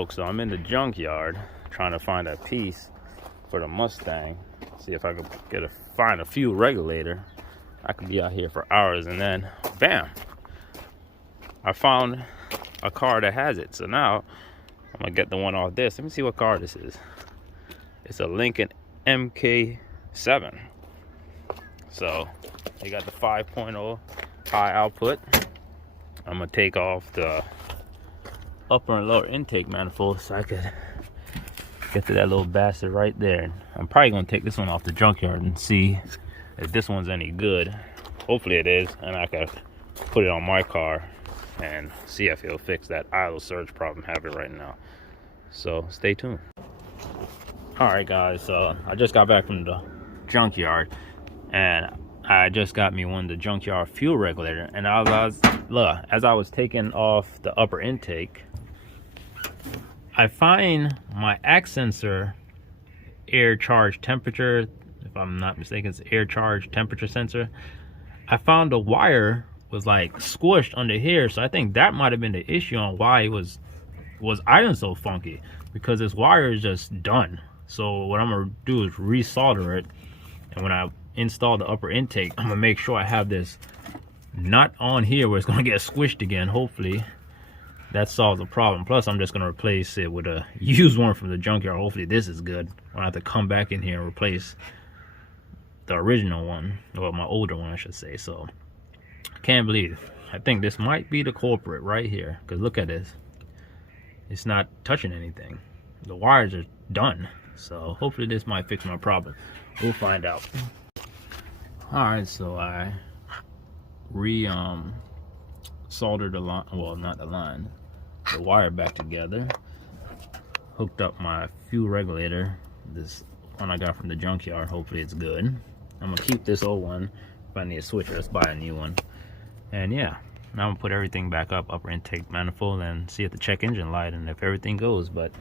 folks, so I'm in the junkyard trying to find a piece for the Mustang. See if I could find a fuel regulator. I could be out here for hours, and then bam, I found a car that has it. So now I'm gonna get the one off this. Let me see what car this is. It's a Lincoln MK7. So they got the 5.0 high output. I'm gonna take off the upper and lower intake manifold so I could get to that little bastard right there. I'm probably gonna take this one off the junkyard and see if this one's any good. Hopefully it is, and I can put it on my car and see if it'll fix that idle surge problem I'm having right now. So stay tuned. All right guys, so I just got back from the junkyard and I just got me one of the junkyard fuel regulator, and as I was taking off the upper intake, I find my ACT sensor, air charge temperature, if I'm not mistaken, it's air charge temperature sensor. I found the wire was like squished under here, so I think that might have been the issue on why it was idling so funky, because this wire is just done. So what I'm gonna do is resolder it, and when I install the upper intake, I'm gonna make sure I have this not on here where it's gonna get squished again. Hopefully that solves the problem. Plus I'm just gonna replace it with a used one from the junkyard. Hopefully this is good. I don't have to come back in here and replace the original one, or my older one I should say. So I can't believe it. I think this might be the culprit right here, because look at this, it's not touching anything. The wires are done. So hopefully this might fix my problem. We'll find out. All right, so I soldered the line, well, not the line, the wire back together, hooked up my fuel regulator, this one I got from the junkyard. Hopefully it's good. I'm gonna keep this old one. If I need a switcher, let's buy a new one. And yeah, now I'm gonna put everything back up, upper intake manifold, and see if the check engine light and if everything goes. But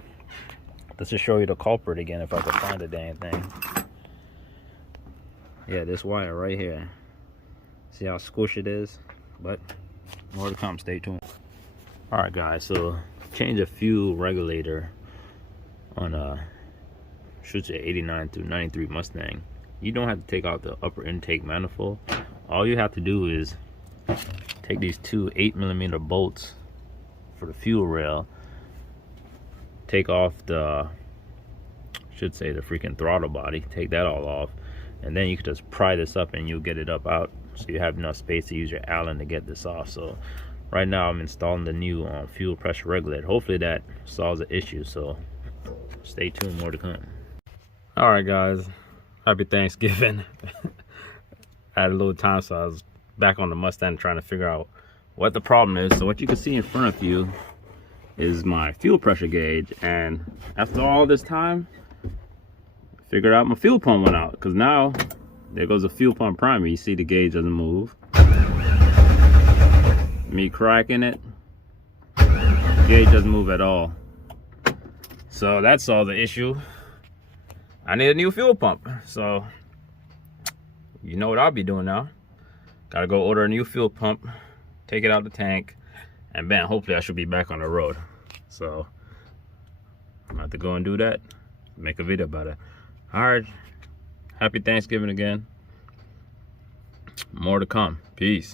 let's just show you the culprit again, if I can find the dang thing. Yeah, this wire right here. See how squish it is? But more to come, stay tuned. All right guys, so change a fuel regulator on a, should say 89 through 93 Mustang. You don't have to take out the upper intake manifold. All you have to do is take these two 8mm bolts for the fuel rail, take off the, should say the freaking throttle body, take that all off, and then you can just pry this up and you'll get it up out, so you have enough space to use your Allen to get this off. So right now I'm installing the new fuel pressure regulator. Hopefully that solves the issue, so stay tuned, more to come. All right guys, happy Thanksgiving. I had a little time, so I was back on the Mustang trying to figure out what the problem is. So what you can see in front of you is my fuel pressure gauge, and after all this time, figured out my fuel pump went out, because now there goes the fuel pump primer. You see the gauge doesn't move. Me cracking it, gauge doesn't move at all. So that solved the issue. I need a new fuel pump. So you know what I'll be doing now. Gotta go order a new fuel pump, take it out the tank, and bam, hopefully I should be back on the road. So I'm gonna have to go and do that, make a video about it. All right, happy Thanksgiving again. More to come. Peace.